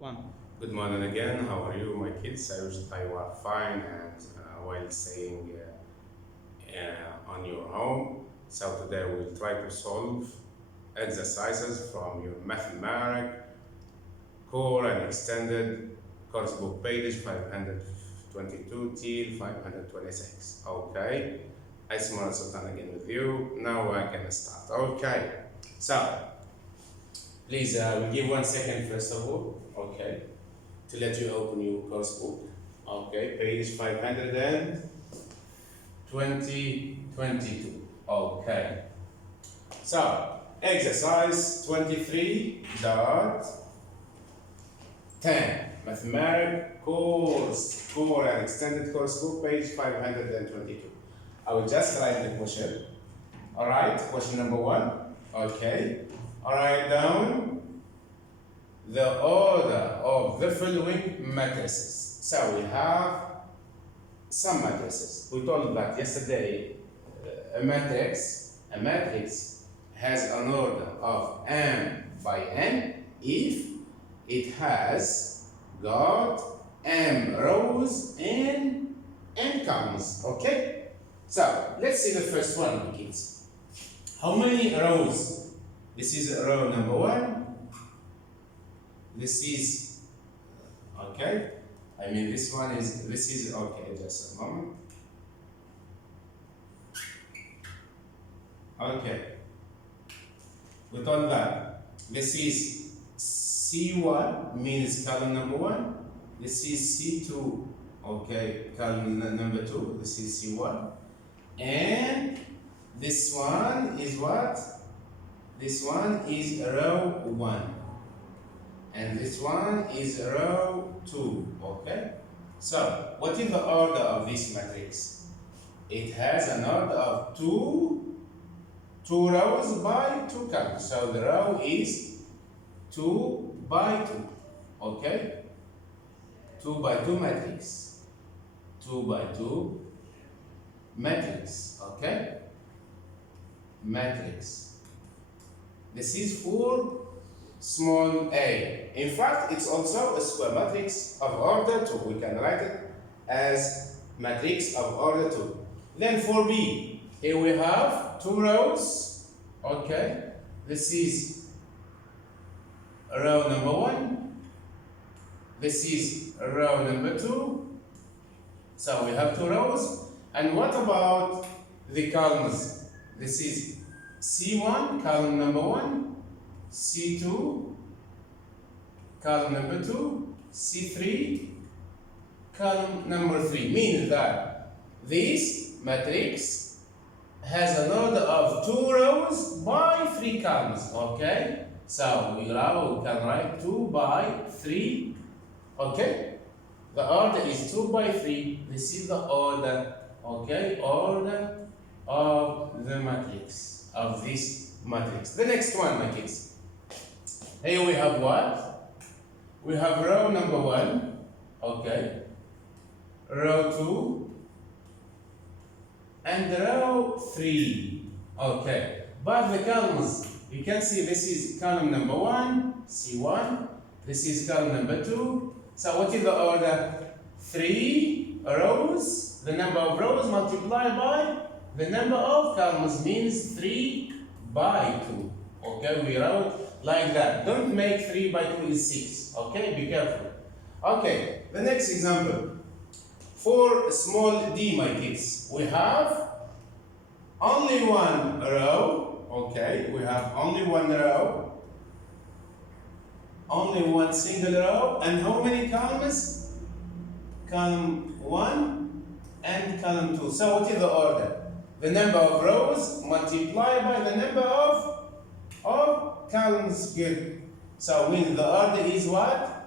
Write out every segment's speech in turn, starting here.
One. Good morning again. How are you, my kids? I wish I were fine and while staying on your home. So today we'll try to solve exercises from your mathematics core and extended course book page 522 till 526. Okay. Ismail Sultan again with you. Now I can start. Okay. So please we'll give 1 second first of all. Okay. To let you open your course book. Okay, page 522. Okay. So, exercise 23.10. Mathematics course, core and extended course book, page 522. I will just write the question. Alright, question number 1. Okay. Write down the order of the following matrices. So we have some matrices. We told that yesterday a matrix has an order of m by n if it has got m rows and n columns. Okay? So let's see the first one, kids. How many rows? This is row number 1. This is okay. I mean, this is okay. Just a moment. Okay. We thought that this is C1 means column number 1. This is C2. Okay, column number 2. This is C1, and this one is what? This one is row 1. And this one is row 2, okay? So, what is the order of this matrix? It has an order of two rows by 2 columns. So, the row is 2 by 2, okay? 2 by 2 matrix. 2 by 2 matrix, okay? Matrix. This is for small a. In fact, it's also a square matrix of order 2. We can write it as matrix of order 2. Then for B, here we have 2 rows. Okay, this is row number 1. This is row number 2. So we have 2 rows. And what about the columns? This is C1, column number 1. C2, column number 2, C3, column number 3. Means that this matrix has an order of 2 rows by 3 columns. Okay? So we can write 2 by 3. Okay? The order is 2 by 3. This is the order. Okay? Order of the matrix, of this matrix. The next one, my kids. Here we have what? We have row number 1, okay, row 2, and row 3, okay. But the columns, you can see this is column number 1, C1, this is column number 2. So what is the order? 3 rows, the number of rows multiplied by the number of columns means 3 by 2. Okay, we wrote like that. Don't make 3 by 2 is 6. Okay, be careful. Okay, the next example. For small d, my kids, we have only 1 row. Okay, we have only 1 row. Only 1 single row. And how many columns? Column 1 and column 2. So what is the order? The number of rows multiplied by the number of columns. Good. So when the order is what?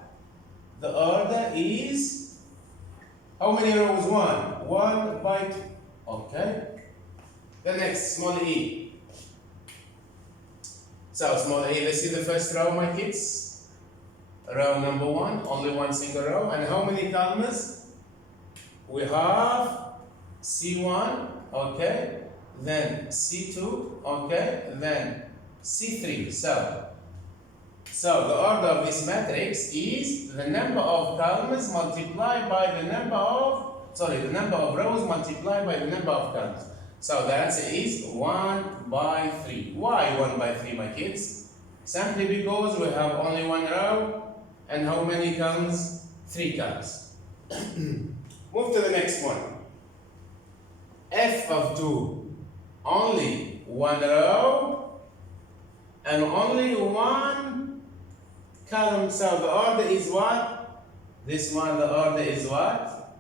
The order is how many rows? 1. 1 by 2. Okay. The next, small e. So small e, this is the first row, my kids. Row number 1, only 1 single row. And how many columns? We have C1, okay, then C2, okay, then C3. So So the order of this matrix is the number of columns multiplied by the number of rows multiplied by the number of columns. So the answer is 1 by 3. Why 1 by 3, my kids? Simply because we have only one row and how many columns? 3 columns. Move to the next one. F of 2, only one row and only one column. So the order is what? This one, the order is what?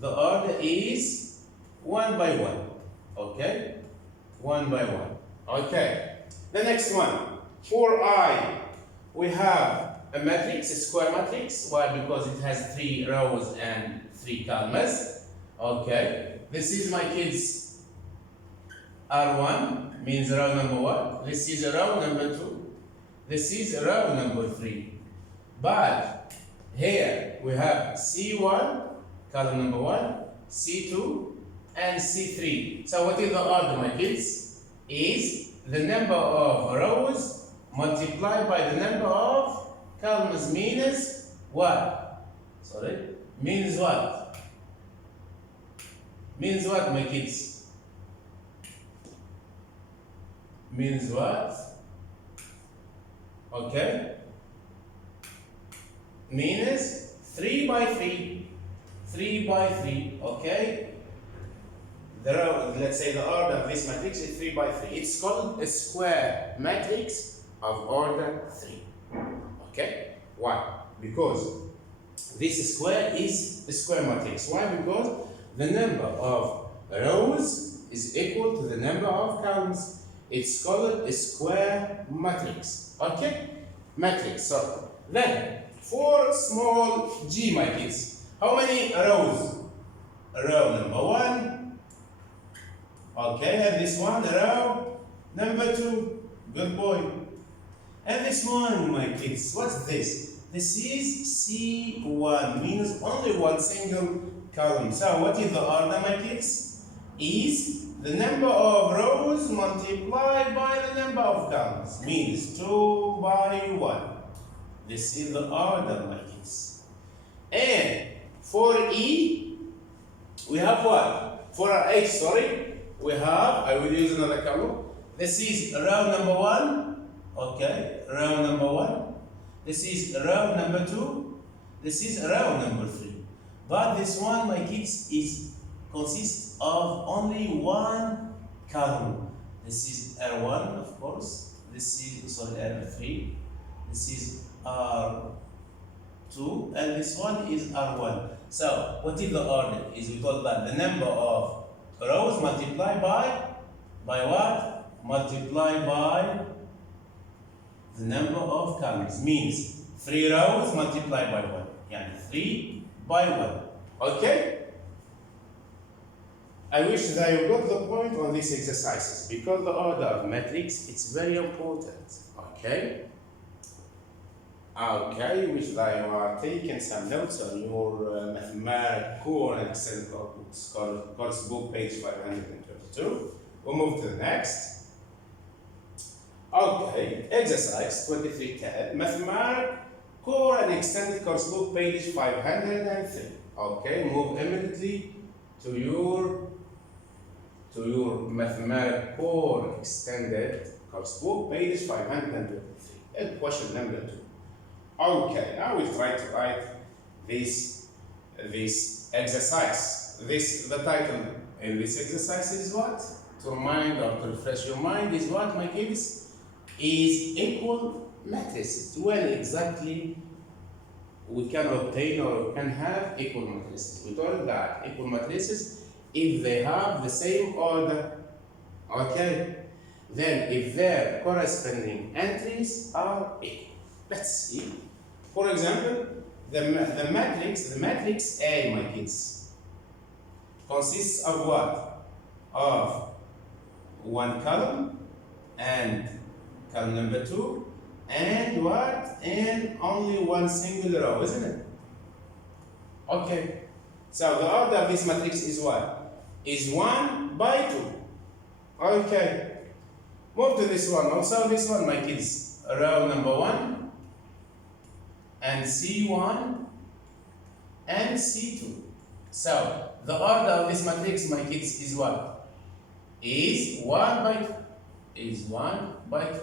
The order is 1 by 1. Okay? 1 by 1. Okay. The next one. For I, we have a matrix, a square matrix. Why? Because it has 3 rows and 3 columns. Okay. This is, my kids, R1, means row number 1. This is row number 2. This is row number 3. But here we have C1, column number 1, C2, and C3. So what is the order, my kids? Is the number of rows multiplied by the number of columns means what? Sorry? Means what? Means what, my kids? Means what? Okay? Means 3 by 3. 3 by 3, okay? Let's say the order of this matrix is 3 by 3. It's called a square matrix of order 3. Okay? Why? Because this square is a square matrix. Why? Because the number of rows is equal to the number of columns. It's called a square matrix. Okay? Matrix, sorry. Then, for small g, my kids, how many rows? Row number 1. Okay, and this one, row number 2. Good boy. And this one, my kids, what's this? This is C1, means only one single column. So what is the order, my kids? Is the number of rows multiplied by the number of columns, means 2 by 1. This is the order, my kids. And for E, we have what? For our H, sorry, we have, I will use another column. This is row number 1. Okay, row number 1. This is row number 2. This is row number 3. But this one, my kids, consists of only one column. This is R1, of course. This is, R3. This is R2. And this one is R1. So, what is the order? Is we told that the number of rows multiplied by what? Multiplied by the number of columns. Means 3 rows multiplied by 1. Yeah, 3 by 1. Okay? I wish that you got the point on these exercises because the order of matrix is very important. Okay? Okay, wish that you are taking some notes on your mathematics core and extended course book, page 522. We'll move to the next. Okay, exercise 2310, mathematics core and extended course book, page 503. Okay, move immediately to your mathematics core extended course book, page 523. And question number 2. Okay, now we'll try to write this exercise. The title in this exercise is what? To remind or to refresh your mind is what, my kids? Is equal matrices. When exactly we can obtain or can have equal matrices. We told that equal matrices if they have the same order. Okay? Then if their corresponding entries are equal. Let's see. For example, the matrix A, my kids, consists of what? Of one column and column number 2 and what? And only one single row, isn't it? Okay. So the order of this matrix is what? Is 1 by 2. Okay. Move to this one. Also this one, my kids. Row number 1 and C1 and C2. So the order of this matrix, my kids, is what? Is 1 by 2. Is 1 by 2.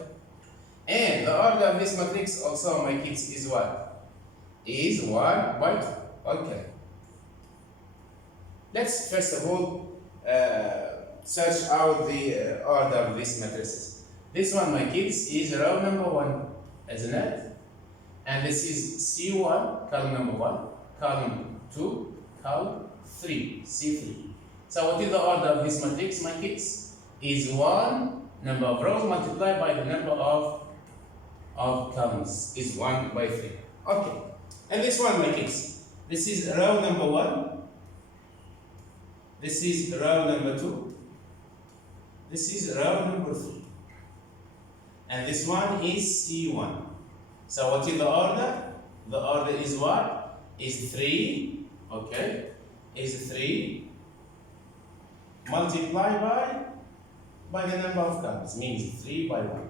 And the order of this matrix also, my kids, is what? Is 1 by 2. Okay. Let's first of all search out the order of these matrices. This one, my kids, is row number 1, isn't it? And this is C1, column number 1, column 2, column 3, C3. So what is the order of this matrix, my kids? Is 1 number of rows multiplied by the number of columns is 1 by 3. Okay. And this one, my kids, this is row number 1. This is row number 2. This is row number 3. And this one is C1. So what is the order? The order is what? Is 3. Okay. Is 3 multiplied by the number of columns. Means 3 by 1.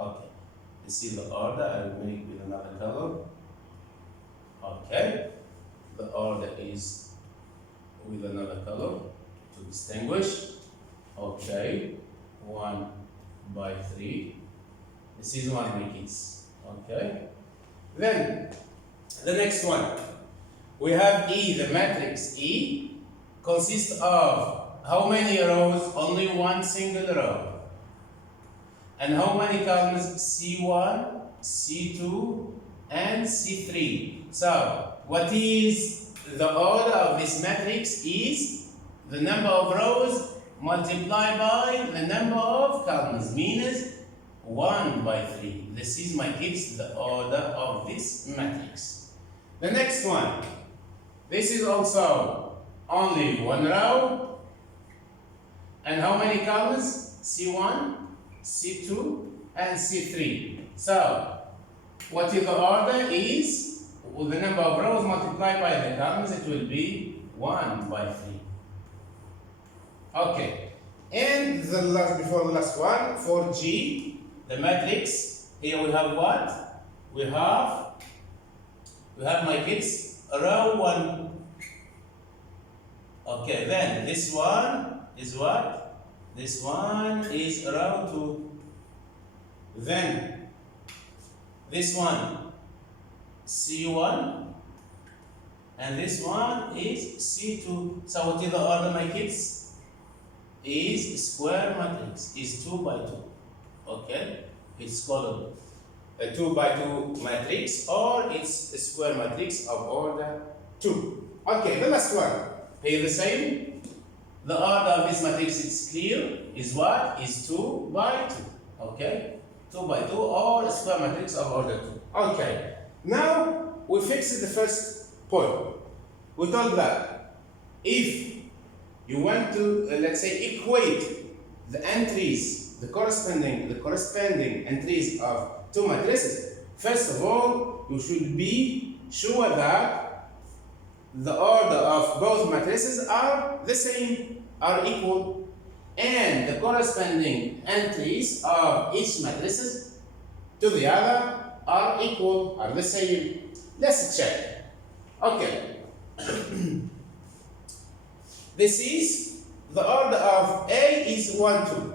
Okay. This is the order. I will make with another color. Okay. The order is with another color to distinguish. Okay. 1 by 3. This is 1, my kids. Okay. Then the next one. We have E. The matrix E consists of how many rows? Only one single row. And how many columns? C1, C2, and C3. So, what is the order of this matrix? Is the number of rows multiplied by the number of columns, means 1 by 3. This is, my kids, the order of this matrix. The next one. This is also only one row. And how many columns? C1, C2, and C3. So, what is the order is, with the number of rows multiplied by the columns, it will be 1 by 3. Okay. And before the last one, for G, the matrix, here we have what? We have, my kids, row 1. Okay, then this one is what? This one is row 2. Then this one, C1, and this one is C2. So what is the order, my kids? Is square matrix, is 2 by 2. Okay, it's called a 2 by 2 matrix, or it's a square matrix of order 2. Okay, the last one. Here the same. The order of this matrix is clear. Is what? Is 2 by 2. Okay, 2 by 2, or a square matrix of order 2. Okay, now we fixed the first point. We told that if you want to, let's say, equate the entries, the corresponding entries of two matrices, first of all, you should be sure that the order of both matrices are the same, are equal, and the corresponding entries of each matrices to the other are equal, are the same. Let's check. Okay. This is the order of A is 1, 2.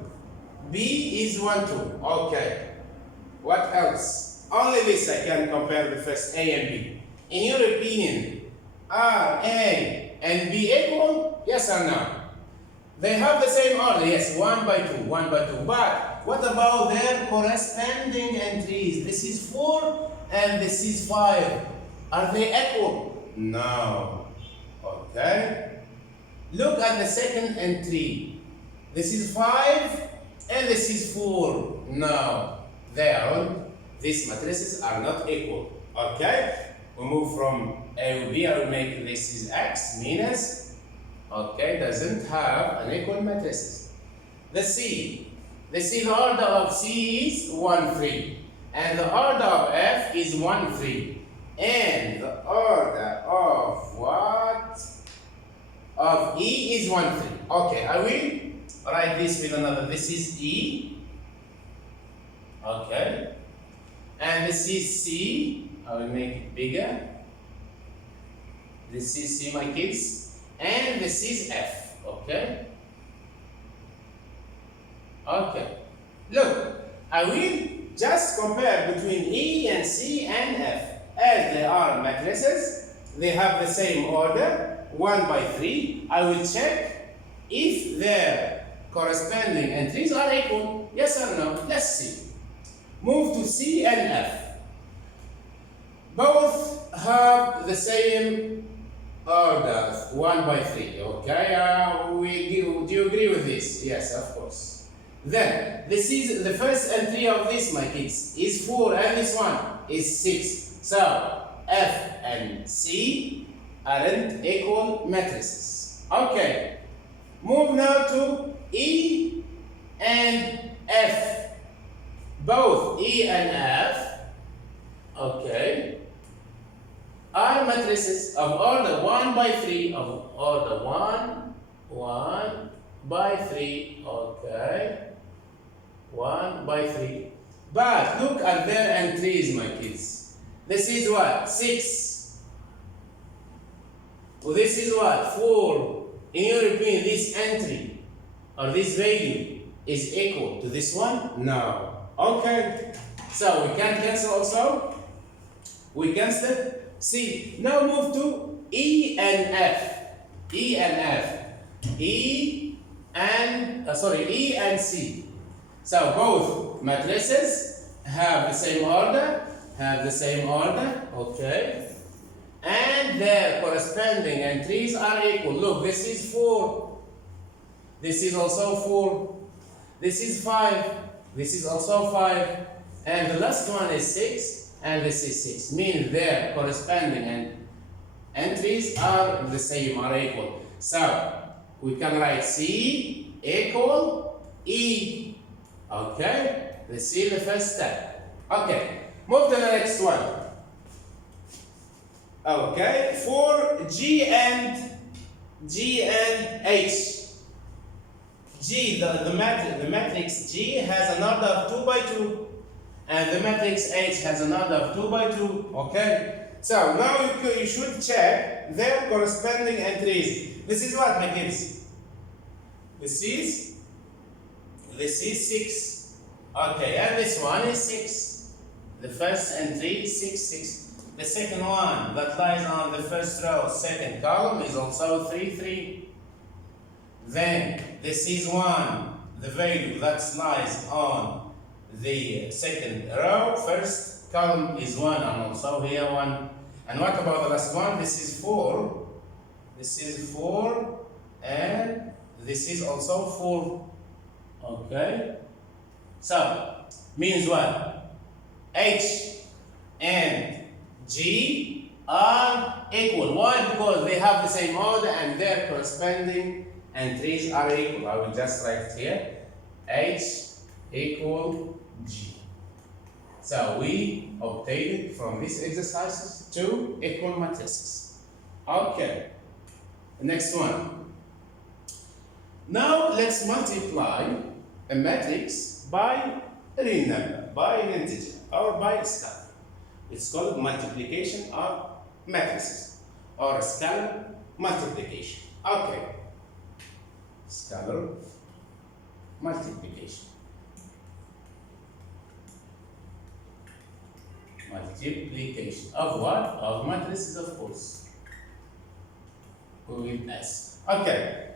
B is 1, 2. Okay. What else? Only this I can compare the first A and B. In your opinion, are A and B equal? Yes or no? They have the same order. Yes, 1 by 2, 1 by 2. But what about their corresponding entries? This is 4 and this is 5. Are they equal? No. Okay. Look at the second entry. This is 5 and this is 4. No. These matrices are not equal. Okay? We move from A to B. I will make this is X minus. Okay, doesn't have an equal matrices. The C. The order of C is 1, 3. And the order of F is 1, 3. And the order of what? Of E is 1, 3. Okay, I will write this with another. This is E. Okay. And this is C. I will make it bigger. This is C, my kids, and this is F. Okay. Okay. Look, I will just compare between E and C and F. As they are matrices, they have the same order, 1 by 3. I will check if their corresponding entries are equal. Yes or no? Let's see. Move to C and F. Both have the same order, 1 by 3. Okay, do you agree with this? Yes, of course. Then, this is the first entry of this, my kids, is 4, and this one is 6. So, F and C aren't equal matrices. Okay, move now to E and F. Both E and F, okay, are matrices of order 1 by 3, of order 1 by 3, okay, 1 by 3. But look at their entries, my kids. This is what? 6. Well, this is what? 4. In your opinion, this entry or this value is equal to this one? No. Okay. So we can cancel also. We cancel C. Now move to E and F. E and F. E and C. So both matrices have the same order. Okay, and their corresponding entries are equal. Look, this is 4, this is also 4, this is 5, this is also 5, and the last one is 6, and this is 6. Means their corresponding entries are the same, are equal. So we can write C equal E. Okay, let's see the first step. Okay. Move to the next one. Okay, for G and H. G, the matrix G has an order of 2 by 2, and the matrix H has an order of 2 by 2. Okay, so now you should check their corresponding entries. This is what, my kids? This is 6. Okay, and this one is 6. The first entry is 6, 6. The second one that lies on the first row, second column, is also 3, 3. Then this is 1, the value that lies on the second row, first column is 1, and also here 1. And what about the last one? This is 4. This is 4, and this is also 4. Okay? So, means what? H and G are equal. Why? Because they have the same order and their corresponding entries are equal. I will just write it here. H equal G. So we obtained from these exercises 2 equal matrices. Okay. Next one. Now let's multiply a matrix by a real number, by an integer, or by a scalar. It's called multiplication of matrices, or scalar multiplication. Okay. Scalar multiplication. Multiplication of what? Of matrices, of course. With S. Okay.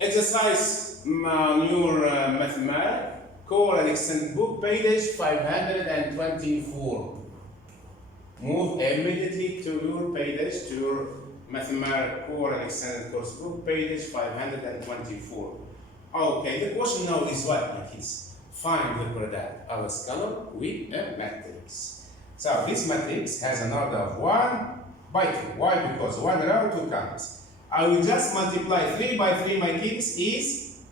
Exercise on your mathematics. Core and extended book, page 524. Move immediately to your page, to your mathematics core and extended course book, page 524. Okay, the question now is what, my kids? Find the product of a scalar with a matrix. So this matrix has an order of 1 by 2. Why? Because 1 row, 2 columns. I will just multiply 3 by 3, my kids, is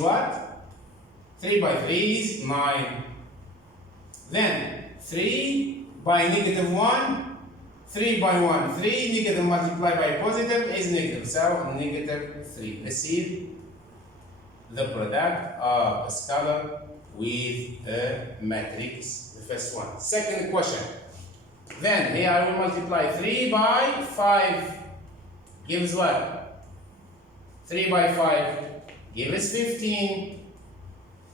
what? 3 by 3 is 9. Then 3 by negative 1, 3 by 1. 3 negative multiplied by positive is negative. So negative 3. Let's see the product of a scalar with a matrix. The first one. Second question. Then here I will multiply 3 by 5 gives what? 3 by 5 gives 15.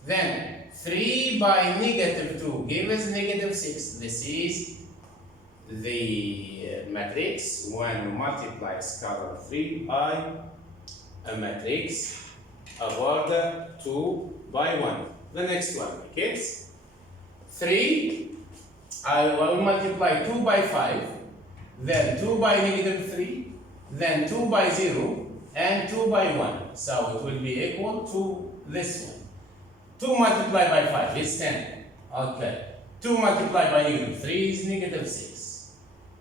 Then 3 by negative 2 gives negative 6. This is the matrix when we multiply scalar 3 by a matrix of order 2 by 1. The next one, kids. 3, I will multiply 2 by 5, then 2 by negative 3, then 2 by 0, and 2 by 1. So it will be equal to this one. 2 multiplied by 5 is 10. Okay. 2 multiplied by negative 3 is negative 6.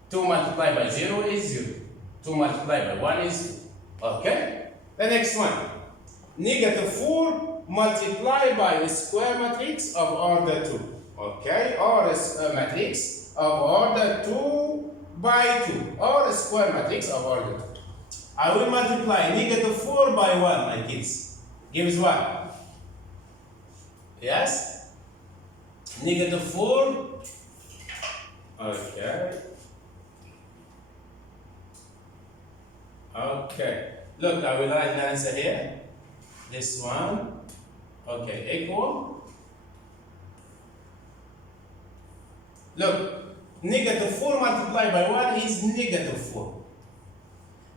2 multiplied by 0 is 0. 2 multiplied by 1 is 2. Okay. The next one. Negative 4 multiplied by a square matrix of order 2. Okay. Or a matrix of order 2 by 2. Or a square matrix of order 2. I will multiply negative 4 by 1, my kids. Gives what? Yes? Negative 4. Okay. Okay. Look, I will write the answer here. This one. Okay, equal. Look, negative 4 multiplied by 1 is negative 4.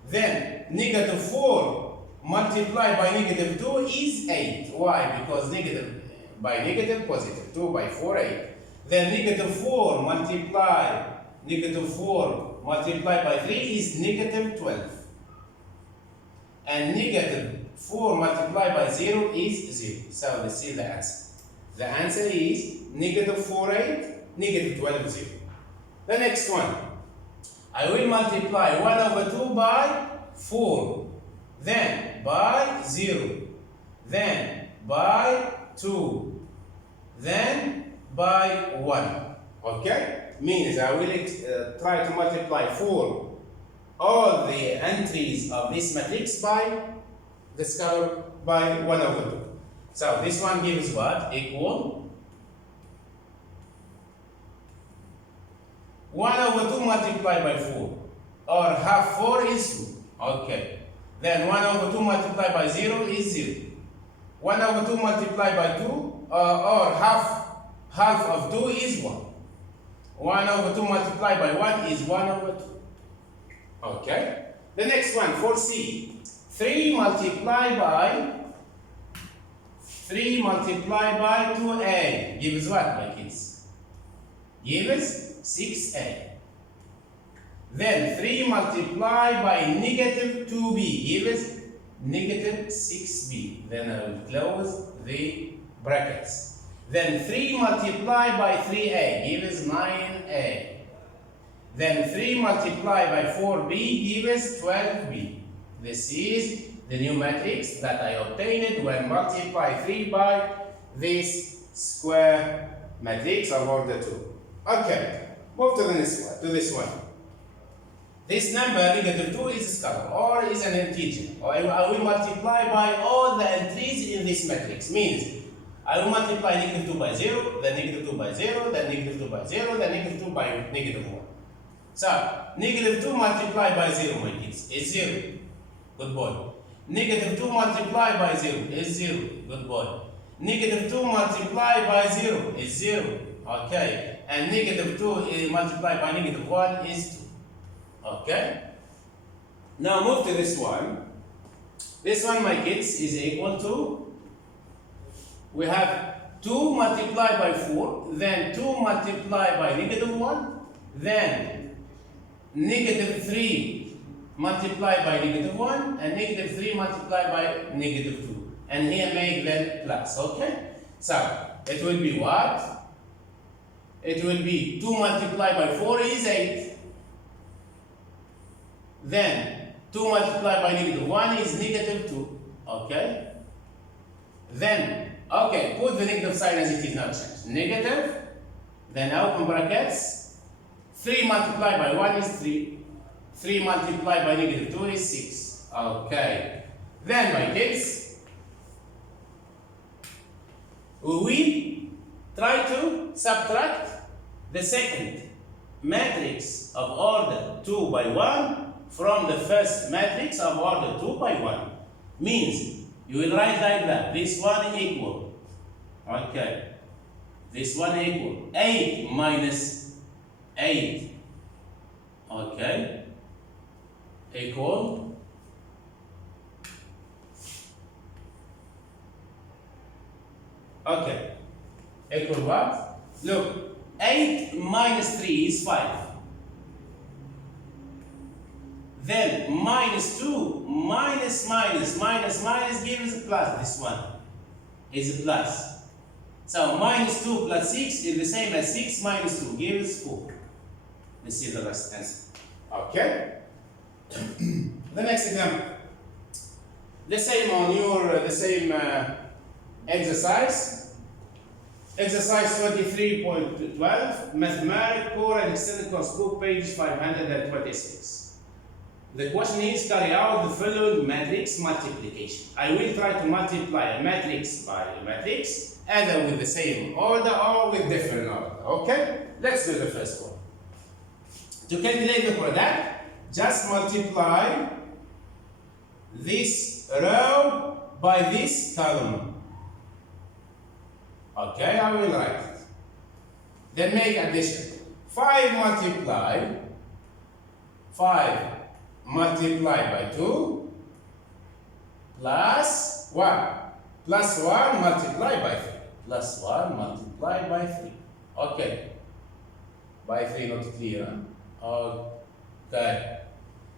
Then, negative 4 multiplied by negative 2 is 8. Why? Because negative by negative, positive. 2 by 4, 8. Then negative 4 multiplied by 3 is negative 12. And negative 4 multiplied by 0 is 0. So let's see the answer. The answer is negative 4, 8, negative 12, 0. The next one. I will multiply 1 over 2 by 4. Then by 0. Then by 2, then by 1. Okay? Means I will try to multiply 4 all the entries of this matrix by the scalar by 1 over 2. So this one gives what? Equal 1 over 2 multiplied by 4. Or half 4 is 2. Okay. Then 1 over 2 multiplied by 0 is 0. 1 over 2 multiplied by 2, or half of 2 is 1. 1 over 2 multiplied by 1 is 1 over 2. Okay? The next one, for C. 3 multiplied by 2a gives what, my kids? Gives 6a. Then 3 multiplied by negative 2b gives negative 6b. Then I will close the brackets. Then 3 multiplied by 3a gives 9a. Then 3 multiplied by 4b gives 12b. This is the new matrix that I obtained when multiply 3 by this square matrix of order 2. Okay, move to the next one, to this one. This number, negative 2, is a scalar or is an integer. I will multiply by all the entries in this matrix. Means, I will multiply negative 2 by 0, then negative 2 by 0, then negative 2 by 0, then negative 2 by negative 1. So, negative 2 multiplied by 0, my kids, is 0. Good boy. Negative 2 multiplied by 0 is 0. Good boy. Negative 2 multiplied by 0 is 0. Okay. And negative 2 multiplied by negative 1 is 2. Okay. Now move to this one. This one, my kids, is equal to, we have 2 multiplied by 4, then 2 multiplied by negative 1, then negative 3 multiplied by negative 1, and negative 3 multiplied by negative 2. And here make them plus, okay? So, it will be what? It will be 2 multiplied by 4 is 8. Then 2 multiplied by negative 1 is negative 2. Okay? Then, okay, put the negative sign as it is not changed. Negative, then open brackets. 3 multiplied by 1 is 3. 3 multiplied by negative 2 is 6. Okay. Then, my kids, we try to subtract the second matrix of order 2 by 1 from the first matrix of order 2 by 1. Means you will write like that. This one equal. Okay. This one equal 8 minus 8. Okay. Equal. Okay. Equal what? Look. 8 minus 3 is 5. Then minus 2 minus gives a plus. This one is a plus. So minus 2 plus 6 is the same as 6 minus 2 gives 4. This is the last answer. Okay. The next example. The same on your exercise. Exercise 23.12, Mathematics Core and Extended Course Book, page 526. The question is, carry out the following matrix multiplication. I will try to multiply a matrix by a matrix, either with the same order or with different order. Okay? Let's do the first one. To calculate the product, just multiply this row by this column. Okay, I will write it. Then make addition. 5 multiplied by 2 plus 1. Plus 1 multiplied by 3. Plus 1 multiplied by 3. Okay. By 3 not clear. Okay.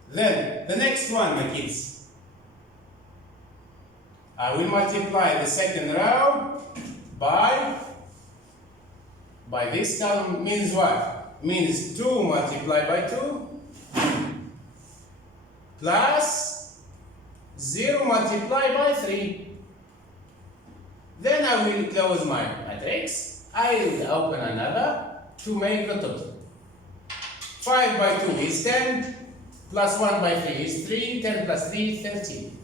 Then the next one, my kids. I will multiply the second row by this column. Means what? Means 2 multiplied by 2 plus 0 multiplied by 3. Then I will close my matrix. I will open another to make the total. 5 by 2 is 10, plus 1 by 3 is 3, 10 plus 3 is 13.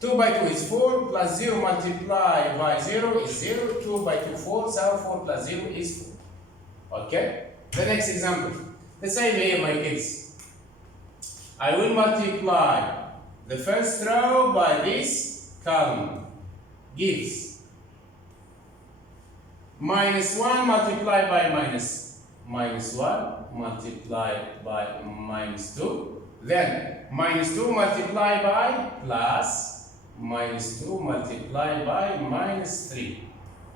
2 by 2 is 4, plus 0 multiplied by 0 is 0, 2 by 2 4, so 4 plus 0 is 4. Okay? The next example. The same here, my kids. I will multiply the first row by this column. Gives minus 1 multiplied by minus 1 multiplied by minus 2. Then minus 2 multiplied by plus minus 2 multiplied by minus 3.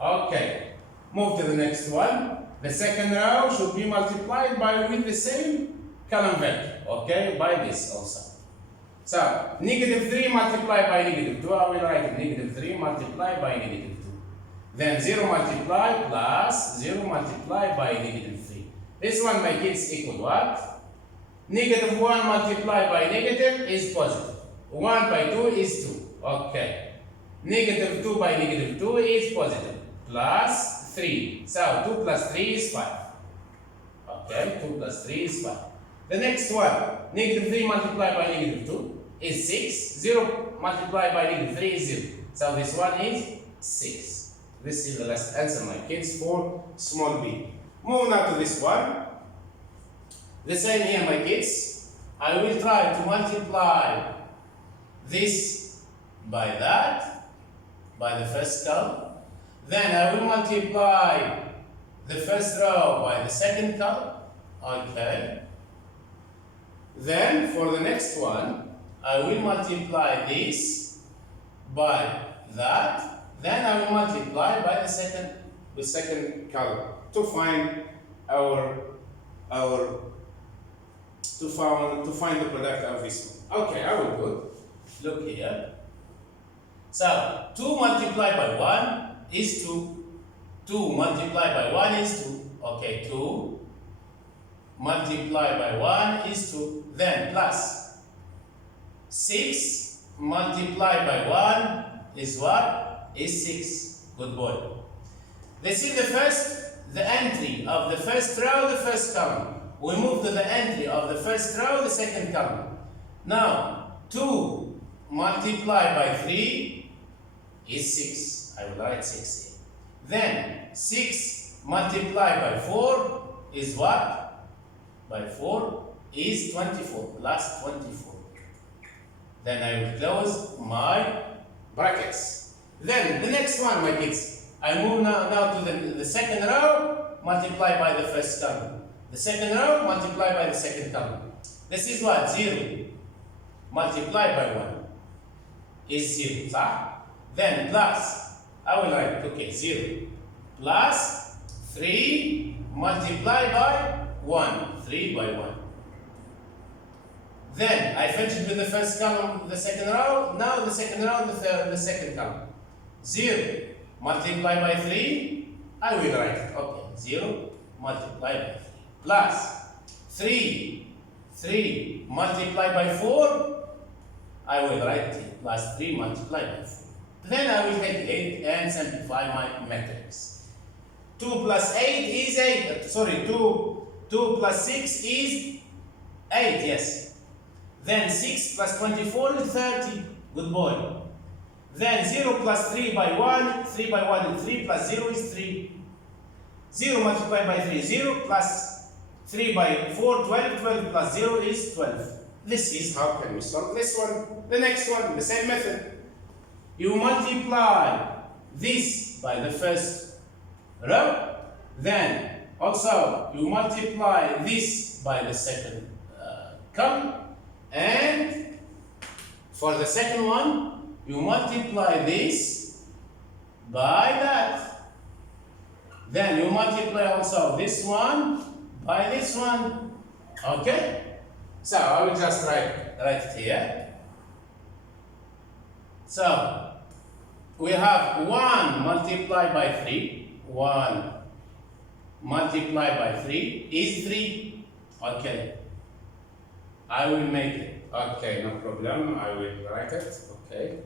Okay, move to the next one. The second row should be multiplied by with the same column vector. Okay, by this also. So, negative 3 multiplied by negative 2, I will write it negative 3 multiplied by negative 2. Then 0 multiplied plus 0 multiplied by negative 3. This one, my kids, equal what? Negative 1 multiplied by negative is positive. 1 by 2 is 2. Okay. Negative 2 by negative 2 is positive. Plus 3. So 2 plus 3 is 5. Okay. 2 plus 3 is 5. The next one. Negative 3 multiplied by negative 2 is 6. 0 multiplied by negative 3 is 0. So this one is 6. This is the last answer, my kids, for small b. Move now to this one. The same here, my kids. I will try to multiply this by that, by the first column. Then I will multiply the first row by the second column. Okay. Then for the next one, I will multiply this by that. Then I will multiply by the second column to find to find the product of this one. Okay, I will put, look here. So 2 multiplied by 1 is 2. 2 multiplied by 1 is 2. Okay, 2 multiplied by 1 is 2. Then plus 6 multiplied by 1 is what? Is 6. Good boy. This is the entry of the first row, the first column. We move to the entry of the first row, the second column. Now, 2 multiplied by 3 is 6. I will write 6 here. Then, 6 multiplied by 4 is what? by 4 is 24, plus 24. Then I will close my brackets. Then the next one, my kids, I move now to the second row, multiply by the first column. The second row, multiply by the second column. This is what? 0 multiplied by 1 is 0. صح? Then plus, I will write, okay, 0 plus 3 multiplied by 1. 3 by 1. Then I finished with the first column, the second row. Now the second row, the second column. 0 multiplied by 3, I will write it. Okay, 0 multiplied by 3 plus 3 multiplied by 4, I will write it plus 3 multiplied by 4. Then I will take 8 and simplify my matrix. 2 plus 8 is 8. Sorry, 2 plus 6 is 8, yes. Then 6 plus 24 is 30. Good boy. Then 0 plus 3 by 1. 3 by 1 is 3 plus 0 is 3. 0 multiplied by 3 is 0 plus 3 by 4, 12. 12 plus 0 is 12. This is how can we solve this one. The next one, the same method. You multiply this by the first row. Then also you multiply this by the second column. And for the second one, you multiply this by that. Then you multiply also this one by this one. Okay? So I will just write it here. So we have 1 multiplied by 3. 1 multiplied by 3 is 3. Okay. I will make it. Okay, no problem. I will write it. Okay.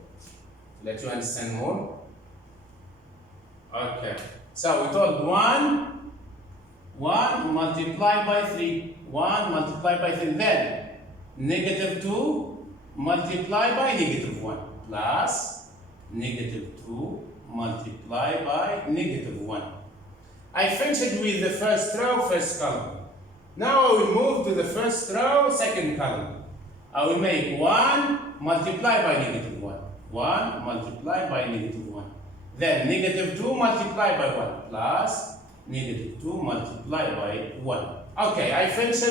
Let you understand more. Okay. So we told 1 multiplied by 3. 1 multiplied by 3. Then negative 2 multiplied by negative 1 plus negative 2 multiplied by negative 1. I finished with the first row, first column. Now I will move to the first row, second column. I will make 1 multiplied by negative 1. 1 multiplied by negative 1. Then negative 2 multiplied by 1 plus negative 2 multiplied by 1. Okay, I finished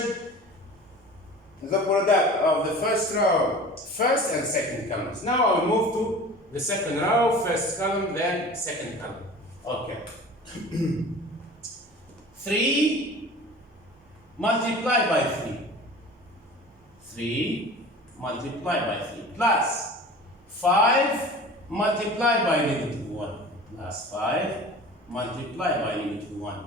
the product of the first row, first and second columns. Now I will move to the second row, first column, then second column. Okay. 3 multiplied by 3. 3 multiplied by 3 plus 5 multiplied by negative 1 plus 5 multiplied by negative 1.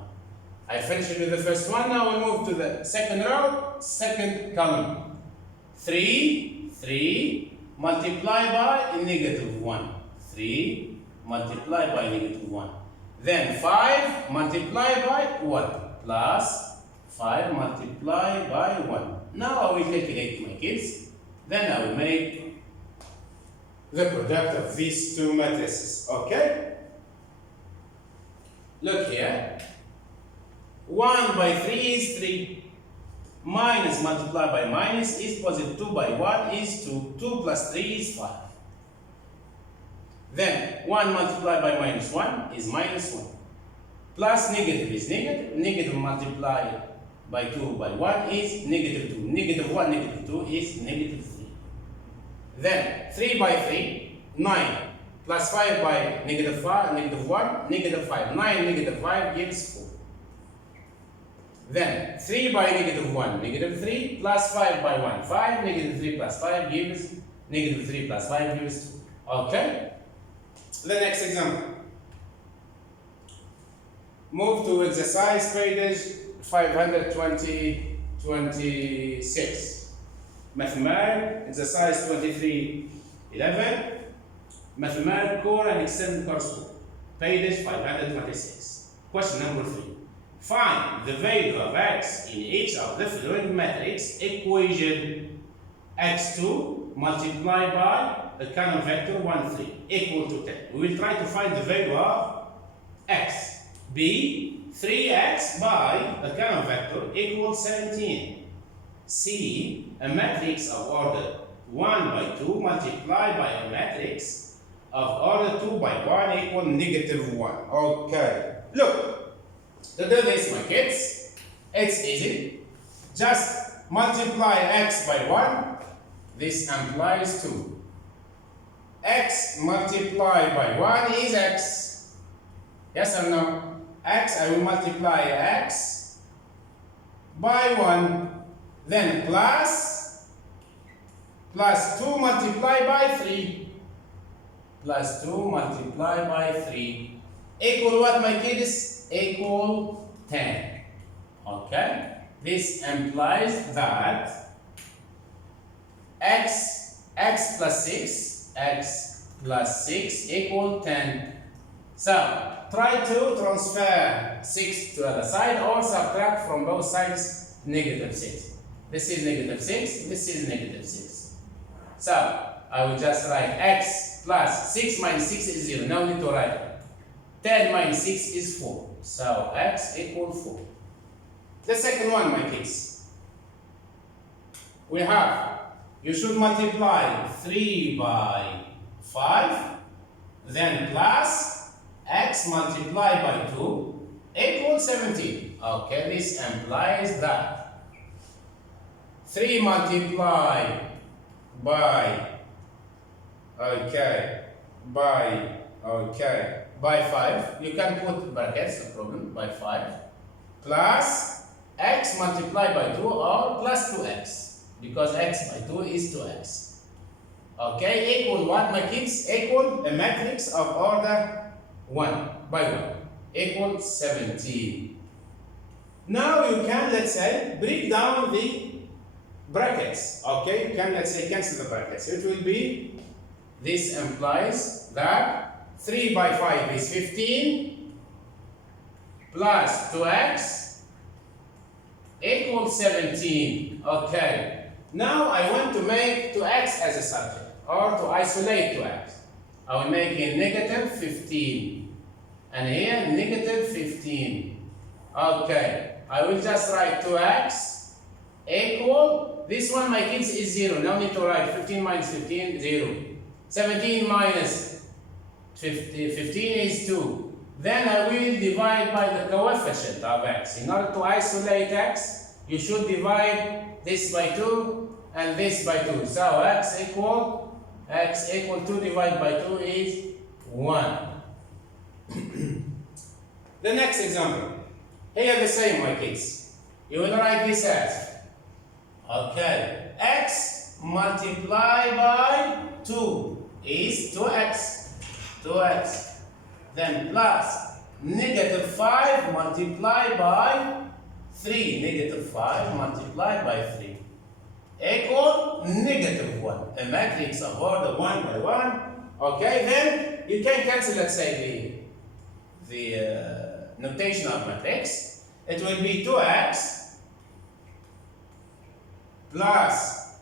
I finished with the first one. Now we move to the second row, second column. 3 multiplied by negative 1. 3 multiplied by negative 1. Then 5 multiplied by 1 plus 5 multiplied by 1. Now I will calculate my kids. Then I will make the product of these two matrices. Okay? Look here. 1 by 3 is 3. Minus multiplied by minus is positive. 2 by 1 is 2. 2 plus 3 is 5. Then 1 multiplied by minus 1 is minus 1. Plus negative is negative. Negative multiplied by 2 by 1 is negative 2. Negative 1, negative 2 is negative 3. Then 3 by 3, 9. Plus 5 by negative 5, negative 1, negative 5. 9 negative 5 gives 4. Then 3 by negative 1, negative 3, plus 5 by 1, 5. Negative 3 plus 5 gives, negative 3 plus 5 gives 2. Okay? The next example. Move to exercise page 526. Mathematics, exercise 2311. Mathematics core and extend coursework. Page 526. Question number 3. Find the value of x in each of the following matrix equation. x2 multiplied by a column vector 1, 3 equal to 10. We will try to find the value of x. B, 3x by a column vector equals 17 C, a matrix of order 1 by 2 multiplied by a matrix of order 2 by 1 equal negative 1. Okay. Look, to do this, my kids, it's easy. Just multiply x by 1. This implies 2. X multiplied by 1 is x. Yes or no? X, I will multiply x by 1. Then plus 2 multiplied by 3. Plus 2 multiplied by 3. Equal what, my kids? Equal 10. Okay? This implies that x plus 6 equal 10. So, try to transfer 6 to the other side or subtract from both sides negative 6. This is negative 6, this is negative 6. So, I will just write x plus 6 minus 6 is 0. No need to write. 10 minus 6 is 4. So, x equal 4. The second one, my kids. We have, you should multiply 3 by 5, then plus x multiplied by 2 equals 17. Okay, this implies that 3 multiplied by 5, you can put brackets, no problem, by 5, plus x multiplied by 2 or plus 2x, because x by 2 is 2x. Okay, equal what, my kids? Equal a matrix of order 1 by 1, equal 17. Now you can, let's say, break down the brackets. Okay, you can, let's say, cancel the brackets. It will be, this implies that 3 by 5 is 15 plus 2x equals 17. Okay, now I want to make 2x as a subject or to isolate 2x. I will make it negative 15 and here negative 15. Okay, I will just write 2x equal, this one, my kids, is 0. No need to write 15 minus 15, 0. 17 minus 15 is 2. Then I will divide by the coefficient of x. In order to isolate x, you should divide this by 2 and this by 2. So x equal 2 divided by 2 is 1. The next example. Here the same, my kids. You will write this as, okay, x multiplied by 2 is 2x. Then plus negative 5 multiplied by 3. Negative 5 multiplied by 3 equal negative 1. A matrix of order 1 by 1. Okay, then you can cancel, let's say, the notation of matrix. It will be 2x plus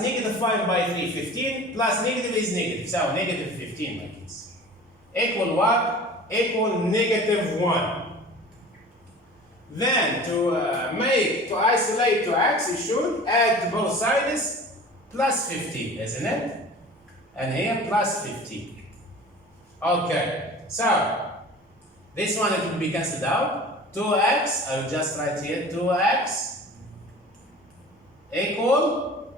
negative 5 by 3, 15, plus negative is negative, so negative 15, my kids. Equal what? Equal negative 1. Then to isolate to x, you should add to both sides plus 15, isn't it? And here plus 15. Okay, so this one, it will be cancelled out. 2x, I will just write here 2x equal,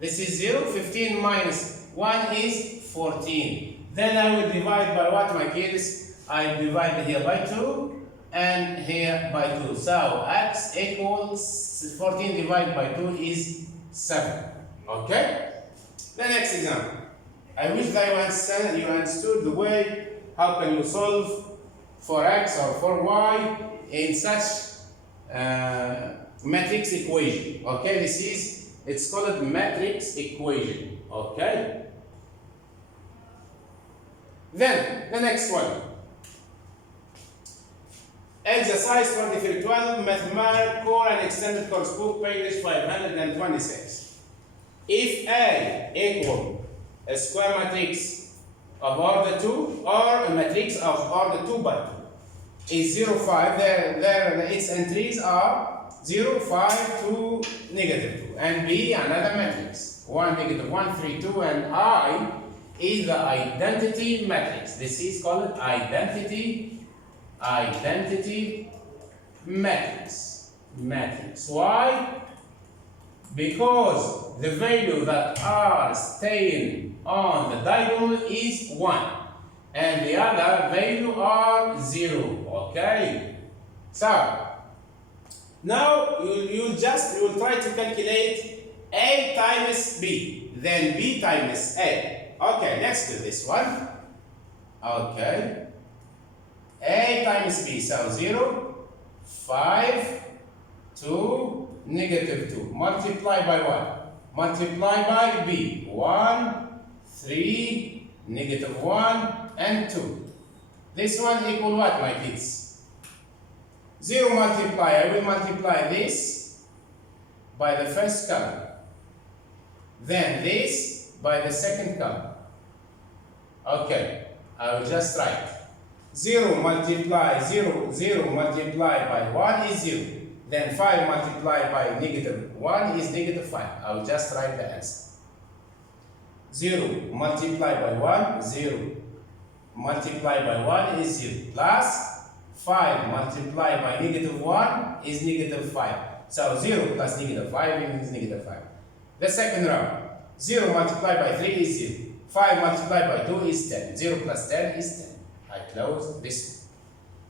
this is 0, 15 minus 1 is 14. Then I will divide by what, my kids? I divide here by 2 and here by 2. So x equals 14 divided by 2 is 7. Okay? The next example. I wish that you understood the way how can you solve for x or for y in such matrix equation. Okay, it's called matrix equation. Okay. Then the next one. Exercise 2312, Mathematical Core and Extended Course Book, page 526. If A equal a square matrix of order 2 or a matrix of order 2 by 2 is 0, 5, its entries are 0, 5, 2, negative 2. And B, another matrix. 1, negative 1, 3, 2. And I is the identity matrix. This is called identity matrix. Why? Because the value that are staying on the diagonal is 1 and the other value are 0. Okay, so now you will try to calculate A times B, then B times A. Okay, let's do this one. Okay, A times B, so 0, 5, 2, negative 2, multiply by what? Multiply by B, 1, 3, negative 1, and 2. This one equal what, my kids? 0 multiply, I will multiply this by the first column. Then this by the second column. Okay, I will just write 0 multiply by 1 is 0. Then 5 multiplied by negative 1 is negative 5. I will just write the answer. 0 multiplied by 1, 0. Multiplied by 1 is 0. Plus 5 multiplied by negative 1 is negative 5. So 0 plus negative 5 is negative 5. The second row. 0 multiplied by 3 is 0. 5 multiplied by 2 is 10. 0 plus 10 is 10. I close this one.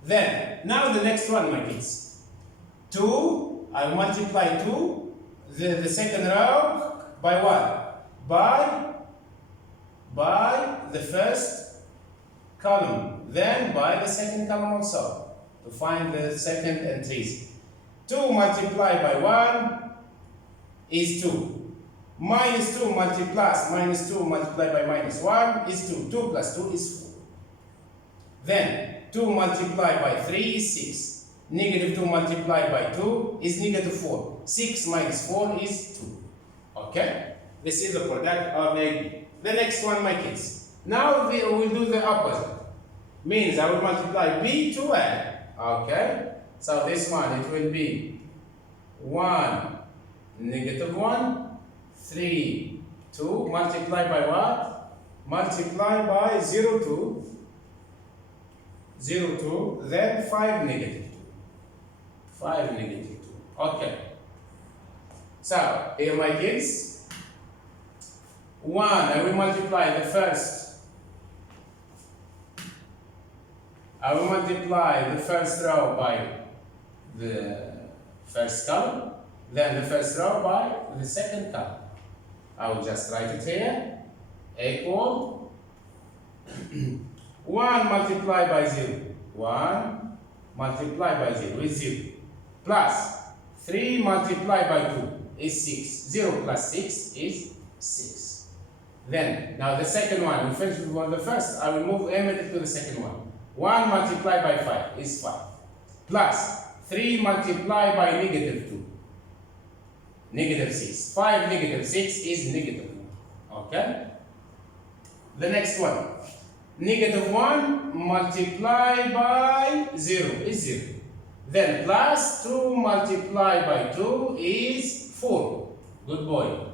Then, now the next one, my kids. 2, I multiply 2, the second row, by what? By the first column, then by the second column also, to find the second entries. 2 multiplied by 1 is 2. Minus 2 minus 2 multiplied by minus 1 is 2. 2 plus 2 is 4. Then 2 multiplied by 3 is 6. Negative 2 multiplied by 2 is negative 4. 6 minus 4 is 2. Okay? This is the product of A. The next one, my kids. Now we will do the opposite. Means I will multiply B to A. Okay? So this one, it will be 1, negative 1, 3, 2, multiplied by what? Multiplied by 0, 2, 0, 2, then 5, negative 2. 5, negative 2. Okay. So, here my kids. 1, I will multiply the first. I will multiply the first row by the first column, then the first row by the second column. I will just write it here. Equal 1 multiplied by 0. 1 multiplied by 0 is 0. Plus 3 multiplied by 2 is 6. 0 plus 6 is 6. Then, now the second one, we finished with the first, I will move immediately to the second one. 1 multiplied by 5 is 5. Plus 3 multiplied by negative 2. Negative 6. 5 negative 6 is negative 1. Okay? The next one. Negative 1 multiplied by 0 is 0. Then plus 2 multiplied by 2 is 4. Good boy.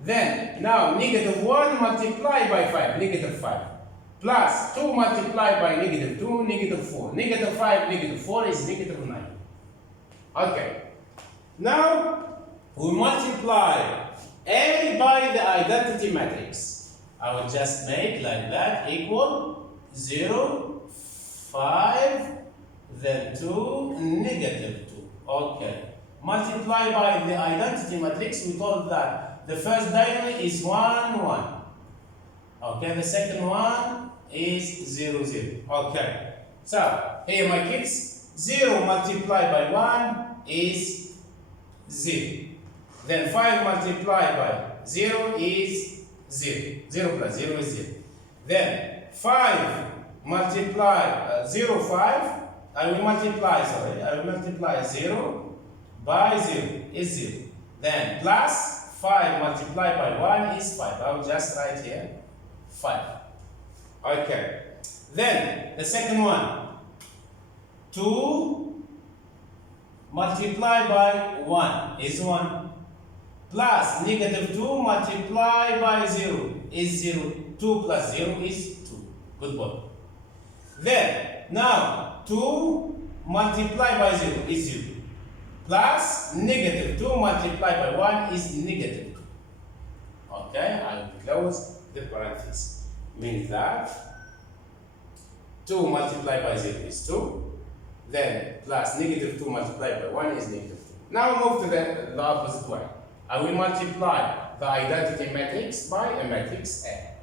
Then, now negative 1 multiplied by 5, negative 5. Plus 2 multiplied by negative 2, negative 4. Negative 5, negative 4 is negative 9. Okay. Now, we multiply A by the identity matrix. I will just make like that equal 0, 5, then 2, negative 2. Okay. Multiply by the identity matrix, we told that the first diagonal is 1, 1. Okay, the second one is 0, 0. Okay. So, here my kids, 0 multiplied by 1 is 0. Then 5 multiplied by 0 is 0. 0 plus 0 is 0. Then 5 multiply 0, 5. I will multiply 0 by 0 is 0. Then plus 5 multiplied by 1 is 5. I will just write here 5. Okay. Then the second one. 2 multiplied by 1 is 1. Plus negative 2 multiplied by 0 is 0. 2 plus 0 is 2. Good boy. Then, now 2 multiplied by 0 is 0. Plus negative 2 multiplied by 1 is negative 2. Okay, I will close the parenthesis. Means that 2 multiplied by 0 is 2. Then plus negative 2 multiplied by 1 is negative 2. Now move to the opposite one. I will multiply the identity matrix by a matrix A.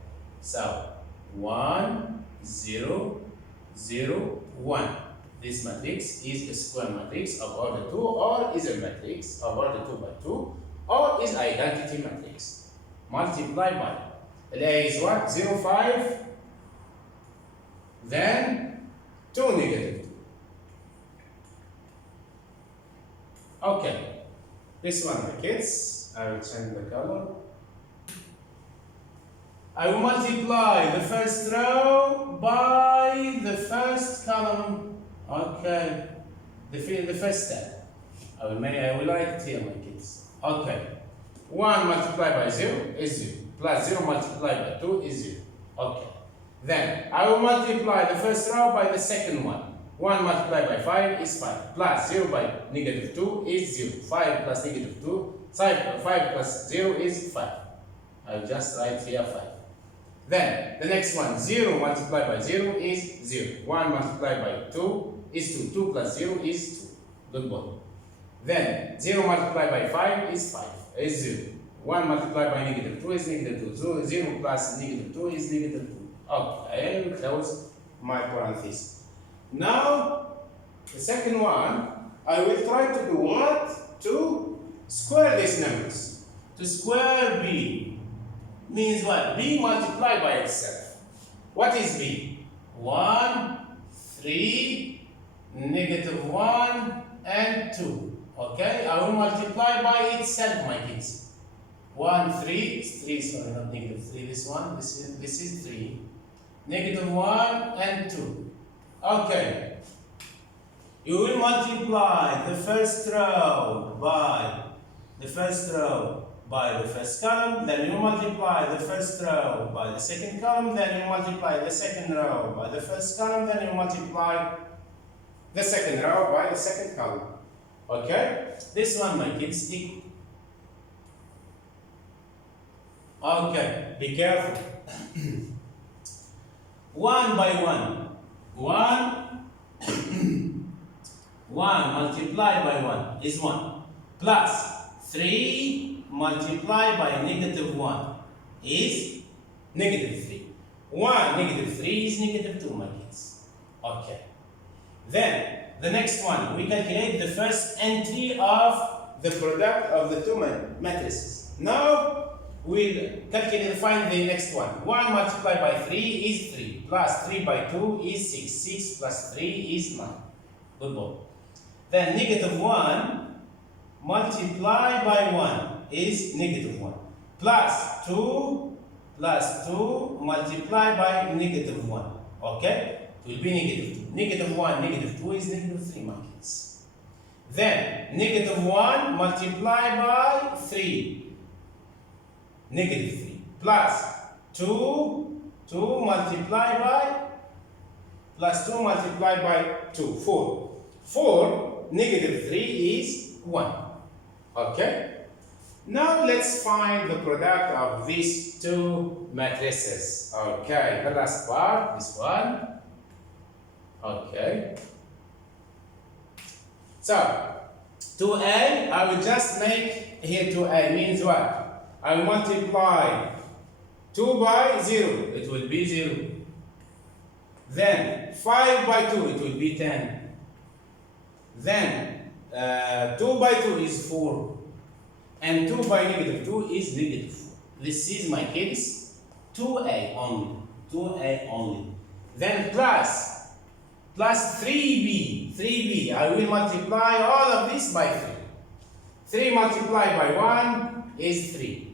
So 1, 0, 0, 1. This matrix is a square matrix of order 2, or is a matrix of order 2 by 2, or is identity matrix. Multiply by. A is what? 0, 5, then 2 negative 2. Okay. This one, my kids, I will change the color. I will multiply the first row by the first column. Okay, the first step. I will write it here, my kids. Okay, 1 multiplied by 0 is 0. Plus 0 multiplied by 2 is 0. Okay. Then I will multiply the first row by the second one. 1 multiplied by 5 is 5. Plus 0 by negative 2 is 0. 5 plus negative 2. 5 plus 0 is 5. I'll just write here 5. Then the next one, 0 multiplied by 0 is 0. 1 multiplied by 2 is 2. 2 plus 0 is 2. Good boy. Then 0 multiplied by 5 is 5. Is 0. 1 multiplied by negative 2 is negative 2. So 0 plus negative 2 is negative 2. Okay, I will close my parenthesis. Now, the second one, I will try to do what? To square these numbers. To square b means what? B multiplied by itself. What is b? 1, 3, negative 1, and 2. Okay, I will multiply by itself, my kids. 1, 3, 3, sorry, not negative 3, this one, this is 3. Negative 1 and 2. Okay. You will multiply the first row by the first column, then you multiply the first row by the second column, then you multiply the second row by the first column, then you multiply the second row by the second column. Okay? This one, my kids, equal. Okay, be careful. 1 by 1. 1 multiplied by 1 is 1. Plus 3 multiplied by negative 1 is negative 3. 1 negative 3 is negative 2, my kids. Okay. Then the next one, we calculate the first entry of the product of the two matrices. Now we'll find the next one. 1 multiplied by 3 is 3. Plus 3 by 2 is 6. 6 plus 3 is 9. Good boy. Then negative 1 multiplied by 1 is negative 1. Plus 2 multiplied by negative 1. Okay? It will be negative 2. Negative 1, negative 2 is negative 3, my kids. Then negative 1 multiplied by 3. Negative 3. Plus 2 multiplied by 2, 4. 4, negative 3 is 1. Okay? Now let's find the product of these two matrices. Okay, the last part, this one. Okay. So, 2a, I will just make here 2a means what? I will multiply 2 by 0, it will be 0. Then 5 by 2, it will be 10. Then 2 by 2 is 4. And 2 by negative 2 is negative 4. This is, my kids, 2a only. 2a only. Then plus 3b. 3b, I will multiply all of this by 3. 3 multiplied by 1 is 3.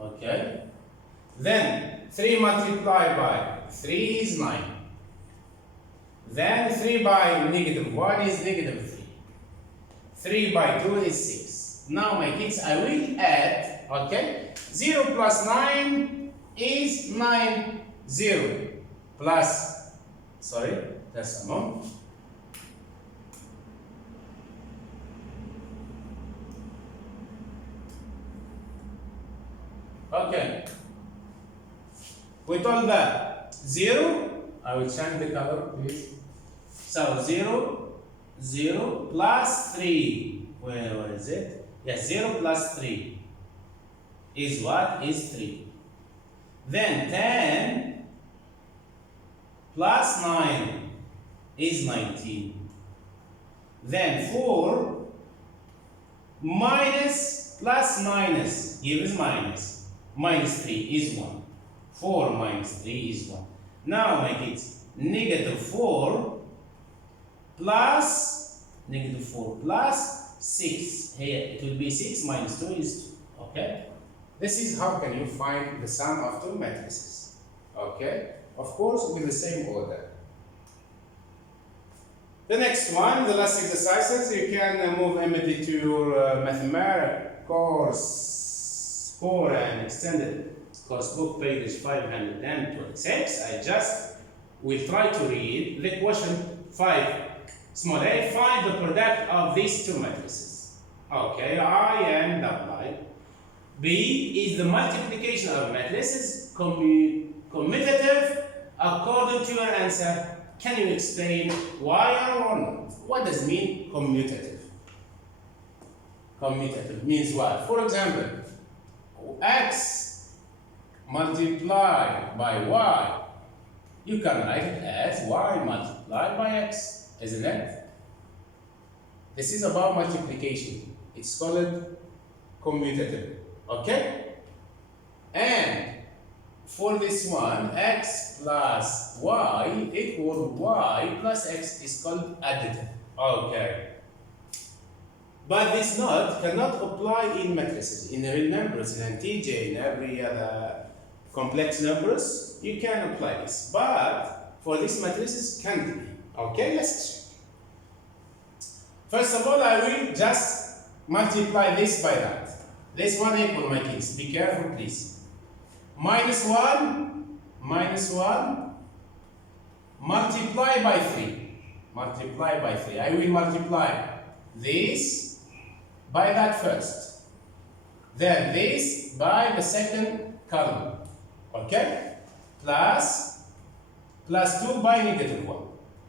Okay. Then 3 multiplied by 3 is 9. Then 3 by negative 1 is negative 3. 3 by 2 is 6. Now my kids, I will add, okay? 0 plus 9 is 9. 0 plus, sorry, that's a no. Okay. We told that 0, I will change the color, please. So 0, 0 plus 3. Where is it? Yes, 0 plus 3 is what? Is 3. Then 10 plus 9 is 19. Then 4 minus plus minus gives minus. Minus 3 is 1. 4 minus 3 is 1. Now my kids, negative 4 plus 6. Here it will be 6 minus 2 is 2. Okay? This is how can you find the sum of two matrices. Okay? Of course, with the same order. The next one, the last exercises, you can move immediately to your mathematics course core and extended course book, page 526. I just will try to read the question 5. Small a, find the product of these two matrices. Okay, I and double I. B is the multiplication of matrices commutative according to your answer. Can you explain why or not? What does mean commutative? Commutative means what? For example, x multiplied by y. You can write it as y multiplied by x, isn't it? This is about multiplication. It's called commutative. Okay? And for this one, x plus y equal y plus x is called additive. Okay. But this cannot apply in matrices. In real numbers, in integer, in every other complex numbers, you can apply this. But for these matrices, can't be. Okay, let's check. First of all, I will just multiply this by that. This one equal, my kids. Be careful, please. Minus 1, multiply by 3. Multiply by 3. I will multiply this by that first. Then this by the second column. Okay? Plus 2 by negative 1.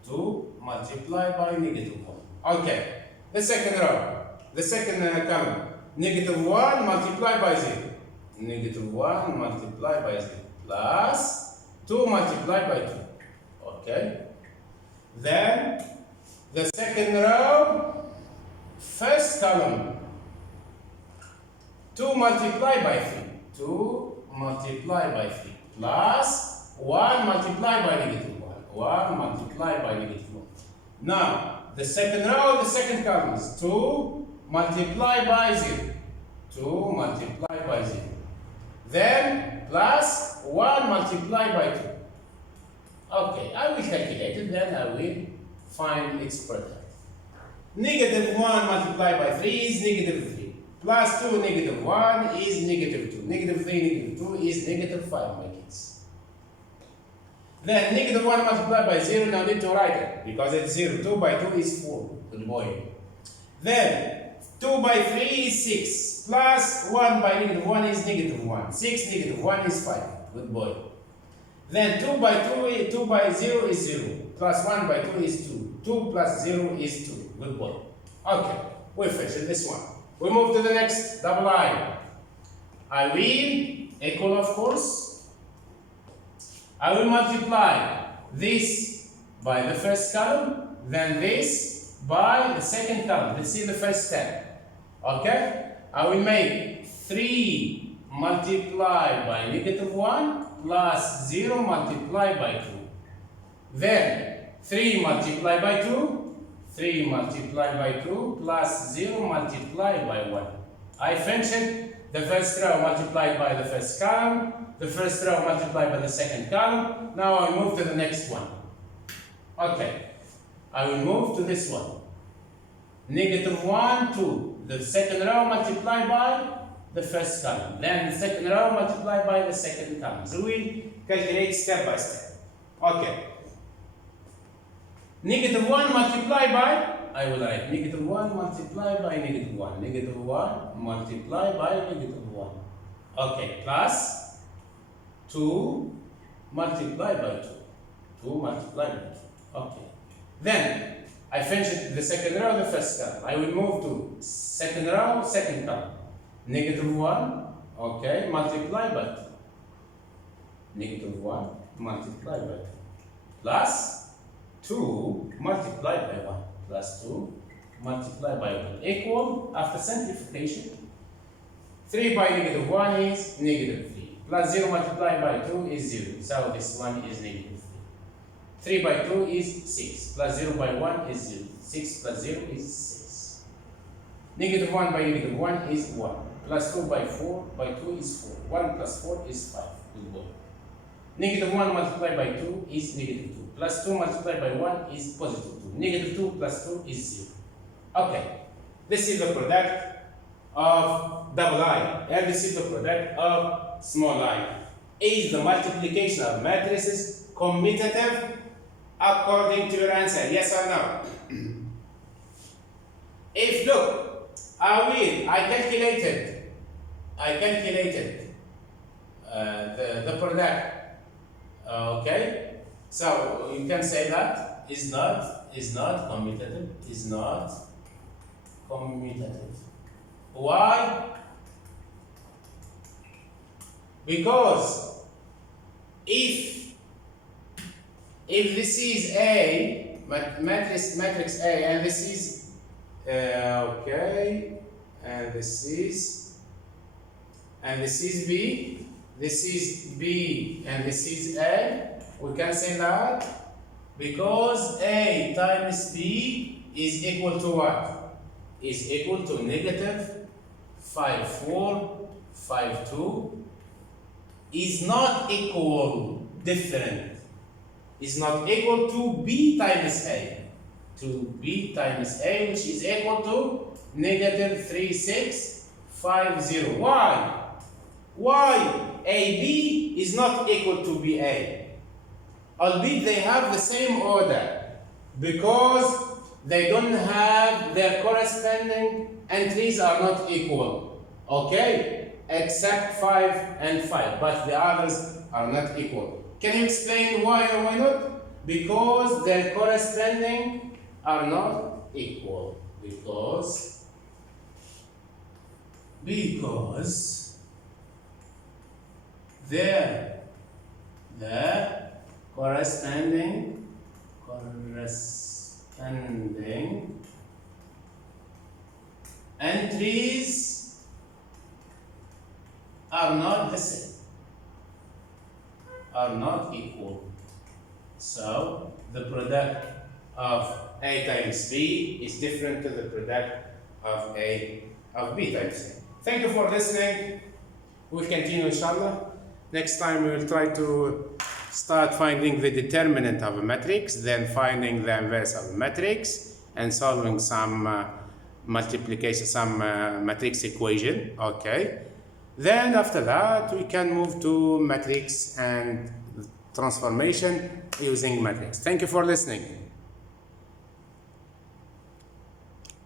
2 multiplied by negative 1. Okay. The second row. The second column. Negative 1 multiplied by 0. Negative 1 multiplied by 0. Plus 2 multiplied by 2. Okay. Then the second row, first column. 2 multiplied by 3. 2 multiplied by 3. Plus 1 multiplied by negative 1. 1 multiplied by negative 1. Now, the second row, the second column is 2 multiplied by 0. 2 multiplied by 0. Then plus 1 multiplied by 2. Okay, I will calculate it, then I will find its product. Negative 1 multiplied by 3 is negative 3. Plus 2 negative 1 is negative 2. Negative 3 negative 2 is negative 5, my kids. Then negative 1 multiplied by 0, now need to write it because it's 0. 2 by 2 is 4. Good boy. Then 2 by 3 is 6. Plus 1 by negative 1 is negative 1. 6 negative 1 is 5. Good boy. Then 2 by 0 is 0. Plus 1 by 2 is 2. 2 plus 0 is 2. Good boy. Okay, we finished this one. We move to the next double I. I will equal, of course. I will multiply this by the first column, then this by the second column. Let's see the first step. Okay? I will make 3 multiplied by negative 1 plus 0 multiplied by 2. Then 3 multiplied by 2. 3 multiplied by 2 plus 0 multiplied by 1. I finished the first row multiplied by the first column, the first row multiplied by the second column. Now I move to the next one. Okay, I will move to this one. -1, 2. The second row multiplied by the first column. Then the second row multiplied by the second column. So we calculate step by step. Okay. -1 multiplied by, I will write -1 multiplied by -1. -1 multiplied by -1. Okay, plus 2 multiplied by 2. 2 multiplied by 2. Okay. Then I finished the second row, the first column. I will move to second row, second column. -1, okay, multiplied by 2. -1 multiplied by 2. Plus 2 multiplied by 1. Plus 2 multiplied by 1. Equal, after simplification, 3 by -1 is -3. Plus 0 multiplied by 2 is 0. So this one is -3. 3 by 2 is 6. Plus 0 by 1 is 0. 6 plus 0 is 6. -1 by -1 is 1. Plus 2 by 4 by 2 is 4. 1 plus 4 is 5. Good boy. -1 multiplied by 2 is -2. Plus 2 multiplied by 1 is +2. -2 plus 2 is 0. Okay. This is the product of double I. And this is the product of small I. Is the multiplication of matrices commutative according to your answer? Yes or no? If look, I calculated the product. Okay, so you can say that is not commutative. Is not commutative. Why? Because if this is A, matrix A, and this is okay, and this is B, this is B, and this is A, we can say that because A times B is equal to what? Is equal to -5,4, 5,2, is not equal, different, is not equal to B times A, which is equal to -3,650. Why AB is not equal to BA? Albeit they have the same order, because they don't have their corresponding entries are not equal. Okay? Except 5 and 5, but the others are not equal. Can you explain why or why not? Because their corresponding are not equal. Because their corresponding entries are not the same, are not equal. So the product of A times B is different to the product of B times A. Thank you for listening. We'll continue inshallah. Next time we will try to start finding the determinant of a matrix, then finding the inverse of a matrix, and solving some multiplication, some matrix equation. Okay. Then after that, we can move to matrix and transformation using matrix. Thank you for listening.